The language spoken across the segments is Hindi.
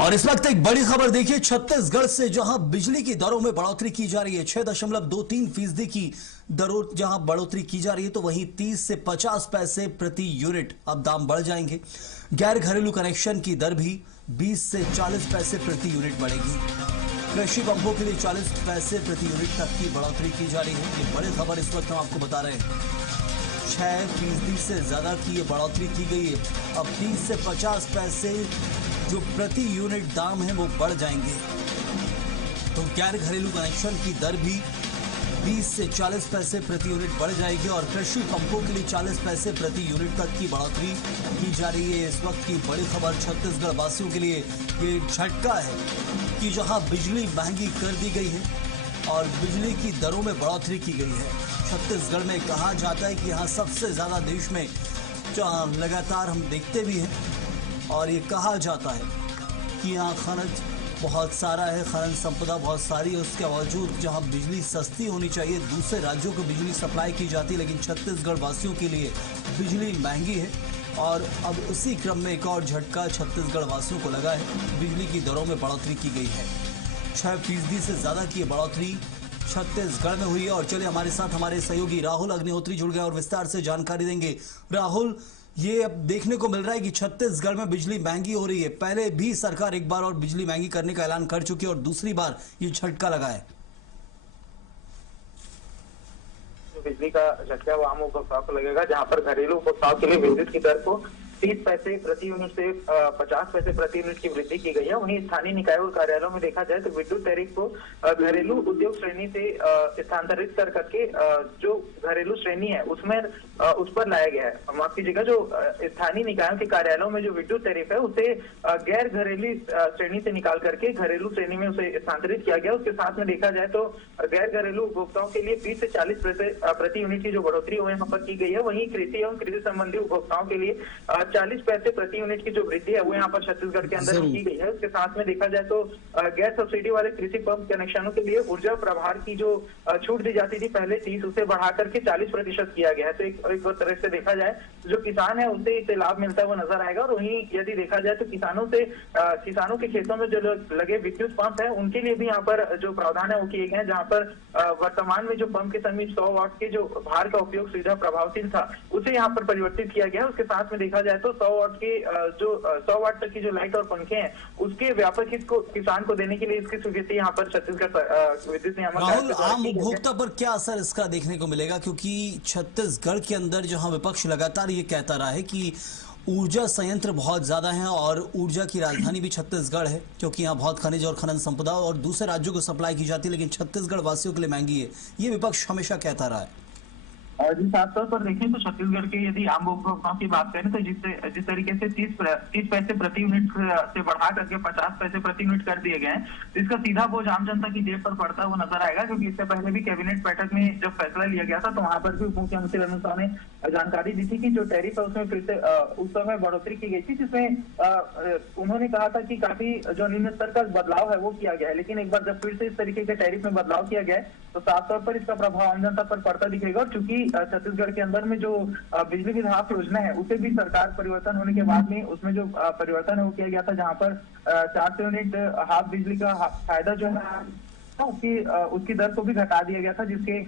और इस वक्त एक बड़ी खबर देखिए छत्तीसगढ़ से, जहां बिजली की दरों में बढ़ोतरी की जा रही है। 6.23% की दरों जहां बढ़ोतरी की जा रही है, तो वहीं 30 से 50 पैसे प्रति यूनिट अब दाम बढ़ जाएंगे। गैर घरेलू कनेक्शन की दर भी 20 से 40 पैसे प्रति यूनिट बढ़ेगी। कृषि पंपों के लिए 40 पैसे प्रति यूनिट तक की बढ़ोतरी की जा रही है। ये बड़ी खबर इस वक्त हम आपको बता रहे हैं। 6% से ज्यादा की ये बढ़ोतरी की गई है। अब 30 से 50 पैसे जो प्रति यूनिट दाम है वो बढ़ जाएंगे। तो गैर घरेलू कनेक्शन की दर भी 20 से 40 पैसे प्रति यूनिट बढ़ जाएगी और कृषि पंपों के लिए 40 पैसे प्रति यूनिट तक की बढ़ोतरी की जा रही है। इस वक्त की बड़ी खबर छत्तीसगढ़ वासियों के लिए ये झटका है कि जहां बिजली महंगी कर दी गई है और बिजली की दरों में बढ़ोतरी की गई है। छत्तीसगढ़ में कहा जाता है कि यहाँ सबसे ज्यादा देश में लगातार हम देखते भी हैं और ये कहा जाता है कि यहाँ खनिज बहुत सारा है, खनन संपदा बहुत सारी है। उसके बावजूद जहाँ बिजली सस्ती होनी चाहिए, दूसरे राज्यों को बिजली सप्लाई की जाती है, लेकिन छत्तीसगढ़ वासियों के लिए बिजली महंगी है। और अब उसी क्रम में एक और झटका छत्तीसगढ़ वासियों को लगा है। बिजली की दरों में बढ़ोतरी की गई है। 6% से ज्यादा की बढ़ोतरी छत्तीसगढ़ में हुई है। और चलिए हमारे साथ हमारे सहयोगी राहुल अग्निहोत्री जुड़ गए और विस्तार से जानकारी देंगे। राहुल, ये अब देखने को मिल रहा है कि छत्तीसगढ़ में बिजली महंगी हो रही है। पहले भी सरकार एक बार और बिजली महंगी करने का ऐलान कर चुकी है और दूसरी बार ये झटका लगा है। बिजली का झटका वो आम उपभोक्ताओं को लगेगा, जहां पर घरेलू उपभोक्ताओं के लिए विद्युत की दर को 30 पैसे प्रति यूनिट से 50 पैसे प्रति यूनिट की वृद्धि की गई है। वहीं स्थानीय निकाय और कार्यालयों में देखा जाए तो विद्युत टैरिफ को घरेलू उद्योग श्रेणी से स्थानांतरित कर करके जो घरेलू श्रेणी है उसमें उस पर लाया गया है। माफ कीजिएगा, जो स्थानीय निकायों के कार्यालयों में जो विद्युत टैरिफ है उसे गैर घरेलू श्रेणी से निकाल करके घरेलू श्रेणी में उसे स्थानांतरित किया गया। उसके साथ में देखा जाए तो गैर घरेलू उपभोक्ताओं के लिए 20 से 40 पैसे प्रति यूनिट की जो बढ़ोतरी है यहाँ पर की गई है। वहीं कृषि एवं कृषि संबंधी उपभोक्ताओं के लिए 40 पैसे प्रति यूनिट की जो वृद्धि है वो यहाँ पर छत्तीसगढ़ के अंदर की गई है। उसके साथ में देखा जाए तो गैस सब्सिडी वाले कृषि पंप कनेक्शनों के लिए ऊर्जा प्रभार की जो छूट दी जाती थी पहले 30, उसे बढ़ा करके 40% किया गया है। तो एक तरह से देखा जाए जो किसान है उसे इससे लाभ मिलता हुआ नजर आएगा। और वहीं यदि देखा जाए तो किसानों के खेतों में जो लगे विद्युत पंप है उनके लिए भी यहाँ पर जो प्रावधान है वो किए गए हैं, जहाँ पर वर्तमान में जो पंप के समीप 100 वाट के जो भार का उपयोग सुविधा प्रभावशील था उसे यहाँ पर परिवर्तित किया गया है। उसके साथ में देखा जाए तो 100 वाट के जो 100 वाट तक की जो लाइट और पंखे हैं उसके व्यापक हित को किसान को देने के लिए इसकी स्वीकृति यहाँ पर छत्तीसगढ़ विद्युत नियामक राहुल, आम उपभोक्ता पर क्या असर इसका देखने को मिलेगा? क्योंकि छत्तीसगढ़ के अंदर जहां विपक्ष लगातार ये कहता रहा है कि ऊर्जा संयंत्र बहुत ज्यादा हैं और ऊर्जा की राजधानी भी छत्तीसगढ़ है, क्योंकि यहाँ बहुत खनिज और खनन संपदा और दूसरे राज्यों को सप्लाई की जाती है, लेकिन छत्तीसगढ़ वासियों के लिए महंगी है, ये विपक्ष हमेशा कहता रहा है। जी, साफ तौर पर देखें तो छत्तीसगढ़ के यदि आम उपभोक्ताओं की बात करें तो जिस तरीके से 30 पैसे प्रति यूनिट से बढ़ा करके 50 पैसे प्रति यूनिट कर दिए गए हैं, तो इसका सीधा बोझ आम जनता की जेब पर पड़ता हुआ नजर आएगा। क्योंकि इससे पहले भी कैबिनेट बैठक में जब फैसला लिया गया था तो वहां पर भी उप मुख्यमंत्री रमन सिंह ने जानकारी दी थी कि जो टैरिफ है उसमें फिर से उस समय बढ़ोतरी की गई थी, जिसमें उन्होंने कहा था कि काफी जो निम्न स्तर का बदलाव है वो किया गया है। लेकिन एक बार जब फिर से इस तरीके के टैरिफ में बदलाव किया गया है तो साफ तौर पर इसका प्रभाव आम जनता पर पड़ता दिखेगा। और चूंकि छत्तीसगढ़ के अंदर में जो बिजली विभाग योजना है उसे भी सरकार परिवर्तन होने के बाद में उसमें जो परिवर्तन है वो किया गया था, जहां पर 400 यूनिट हाफ बिजली का फायदा जो है उसकी दर को भी घटा दिया गया था, जिसके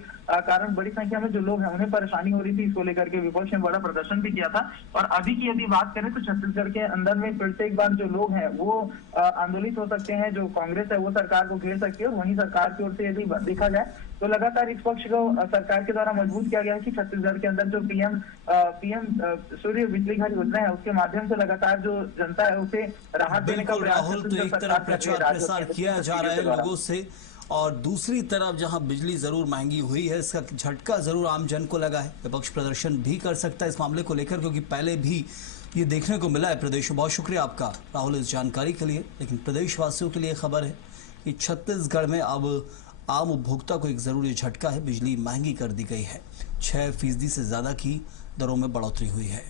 कारण बड़ी संख्या में जो लोग हैं उन्हें परेशानी हो रही थी। इसको लेकर के विपक्ष ने बड़ा प्रदर्शन भी किया था। और अभी की यदि बात करें तो छत्तीसगढ़ के अंदर में फिर से एक बार जो लोग हैं वो आंदोलित हो सकते हैं। जो कांग्रेस है वो सरकार को घेर सकती है और वहीं सरकार की ओर से यदि देखा जाए तो लगातार इस पक्ष को सरकार के द्वारा मजबूत किया गया है कि छत्तीसगढ़ के अंदर जो पीएम सूर्य बिजली घर योजना है उसके माध्यम से लगातार जो जनता है उसे राहत देने का प्रयास राहुल, तो एक तरफ प्रचार प्रसार किया जा रहा है लोगों से और दूसरी तरफ जहां बिजली जरूर महंगी हुई है, इसका झटका जरूर आम जन को लगा है। विपक्ष प्रदर्शन भी कर सकता है इस मामले को लेकर, क्योंकि पहले भी ये देखने को मिला है प्रदेश में। बहुत शुक्रिया आपका राहुल इस जानकारी के लिए। लेकिन प्रदेशवासियों के लिए खबर है कि छत्तीसगढ़ में अब आम उपभोक्ता को एक जरूरी झटका है। बिजली महंगी कर दी गई है। 6% से ज्यादा की दरों में बढ़ोतरी हुई है।